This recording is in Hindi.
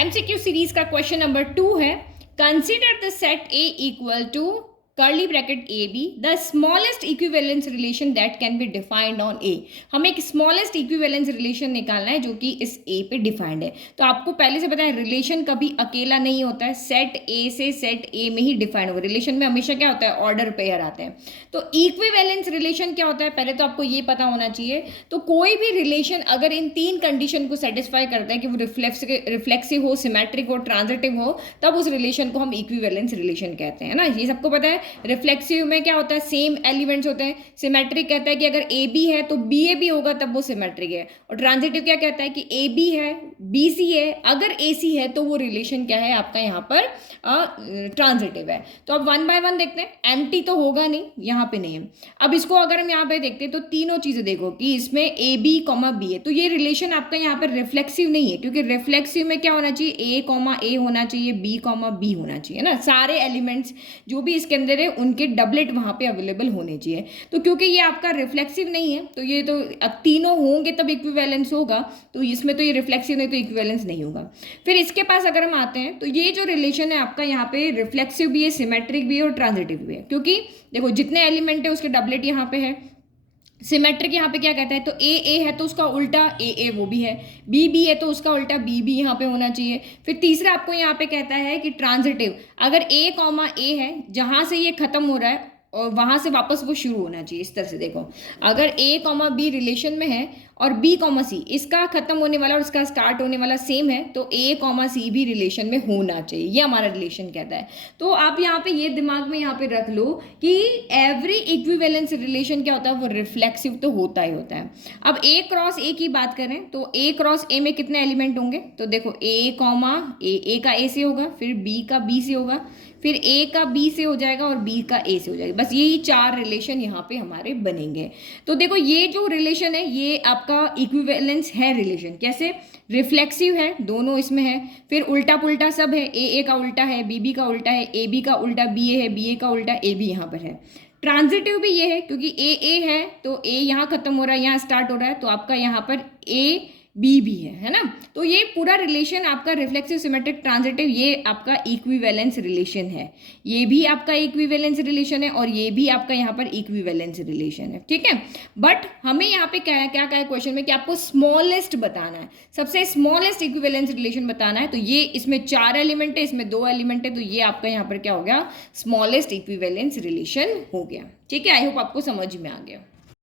एमसीक्यू सीरीज का क्वेश्चन नंबर 2 है। Consider the set A equal to curly bracket A B the smallest equivalence relation that can be defined on A. हमें एक स्मॉलेस्ट इक्विवेलेंस रिलेशन निकालना है जो कि इस ए पे डिफाइंड है। तो आपको पहले से पता है रिलेशन कभी अकेला नहीं होता है, सेट ए से सेट ए में ही डिफाइंड होगा। रिलेशन में हमेशा क्या होता है, ऑर्डर पेयर आते हैं। तो इक्विवेलेंस रिलेशन क्या होता है पहले तो आपको ये पता होना चाहिए। तो कोई भी रिलेशन अगर इन 3 कंडीशन को सेटिस्फाई करता है कि वो रिफ्लेक्सिव हो, सिमेट्रिक हो, ट्रांजिटिव हो, तब उस रिलेशन को हम इक्विवेलेंस रिलेशन कहते हैं ना। ये सबको पता है। रिफ्लेक्सिव में क्या होता है, सेम एलिमेंट्स होते हैं। सिमेट्रिक कहता है कि अगर ए बी है तो बी ए भी होगा तब वो सिमेट्रिक है। और ट्रांजिटिव क्या कहता है कि ए बी है, बी सी है, अगर ए सी है तो वो रिलेशन क्या है आपका यहाँ पर ट्रांजिटिव है। तो अब 1 बाय 1 देखते हैं। एम्प्टी तो होगा नहीं, यहाँ पे नहीं है। अब इसको अगर हम यहाँ पे देखते हैं तो तीनों चीजें देखो कि इसमें ए बी कॉमा बी है, तो ये रिलेशन आपका यहाँ पर रिफ्लेक्सिव नहीं है, क्योंकि रिफ्लेक्सिव में क्या होना चाहिए, ए कॉमा ए होना चाहिए, बी कॉमा बी होना चाहिए ना। सारे एलिमेंट्स जो भी इसके अंदर है उनके डबलेट वहां पे अवेलेबल होने चाहिए। तो क्योंकि ये आपका रिफ्लेक्सिव नहीं है तो ये तो अब तीनों होंगे तब इक्विवेलेंस होगा। तो इसमें तो ये रिफ्लेक्सिव नहीं तो इक्विवेलेंस नहीं होगा। फिर इसके पास अगर हम आते हैं तो ये जो रिलेशन है आपका यहाँ पे रिफ्लेक्सिव भी है, सिमेट्रिक भी है और ट्रांजिटिव भी है। क्योंकि देखो जितने एलिमेंट है उसके डबलेट यहाँ पे है। सिमेट्रिक यहाँ पे क्या कहता है, तो ए है तो उसका उल्टा ए वो भी है, बी है तो उसका उल्टा बी यहाँ पे होना चाहिए। फिर तीसरा आपको यहाँ पे कहता है कि ट्रांजिटिव, अगर ए कॉमा ए है जहाँ से ये खत्म हो रहा है और वहां से वापस वो शुरू होना चाहिए। इस तरह से देखो, अगर ए कॉमा बी रिलेशन में है और बी कॉमा सी इसका खत्म होने वाला और इसका स्टार्ट होने वाला सेम है तो ए कॉमा सी भी रिलेशन में होना चाहिए। ये हमारा रिलेशन कहता है। तो आप यहाँ पे ये दिमाग में यहाँ पे रख लो कि एवरी इक्विवेलेंस रिलेशन क्या होता है, वो रिफ्लेक्सिव तो होता ही होता है। अब ए क्रॉस ए की बात करें तो ए क्रॉस ए में कितने एलिमेंट होंगे, तो देखो ए कॉमा ए का ए से होगा, फिर बी का बी से होगा, फिर ए का बी से हो जाएगा और बी का ए से हो जाएगा। बस यही 4 रिलेशन यहाँ पे हमारे बनेंगे। तो देखो ये जो रिलेशन है ये आपका इक्विवेलेंस है रिलेशन। कैसे, रिफ्लेक्सिव है, दोनों इसमें है। फिर उल्टा पुल्टा सब है, ए का उल्टा है, बी का उल्टा है, ए बी का उल्टा बी ए है, बी ए का उल्टा ए बी यहाँ पर है। ट्रांजिटिव भी ये है क्योंकि ए है तो ए यहाँ खत्म हो रहा है, यहाँ स्टार्ट हो रहा है, तो आपका यहाँ पर ए बी भी है ना। तो ये पूरा रिलेशन आपका रिफ्लेक्सिव, सिमेट्रिक, ट्रांजिटिव ये आपका इक्विवेलेंस रिलेशन है। ये भी आपका इक्विवेलेंस रिलेशन है और ये भी आपका यहाँ पर इक्विवेलेंस रिलेशन है। ठीक है, बट हमें यहाँ पे क्या है क्वेश्चन में कि आपको स्मॉलेस्ट बताना है, सबसे स्मॉलेस्ट इक्विवेलेंस रिलेशन बताना है। तो ये इसमें 4 एलिमेंट है, इसमें 2 एलिमेंट है, तो ये आपका यहाँ पर क्या हो गया, स्मॉलेस्ट इक्विवेलेंस रिलेशन हो गया। ठीक है, आई होप आपको समझ में आ गया।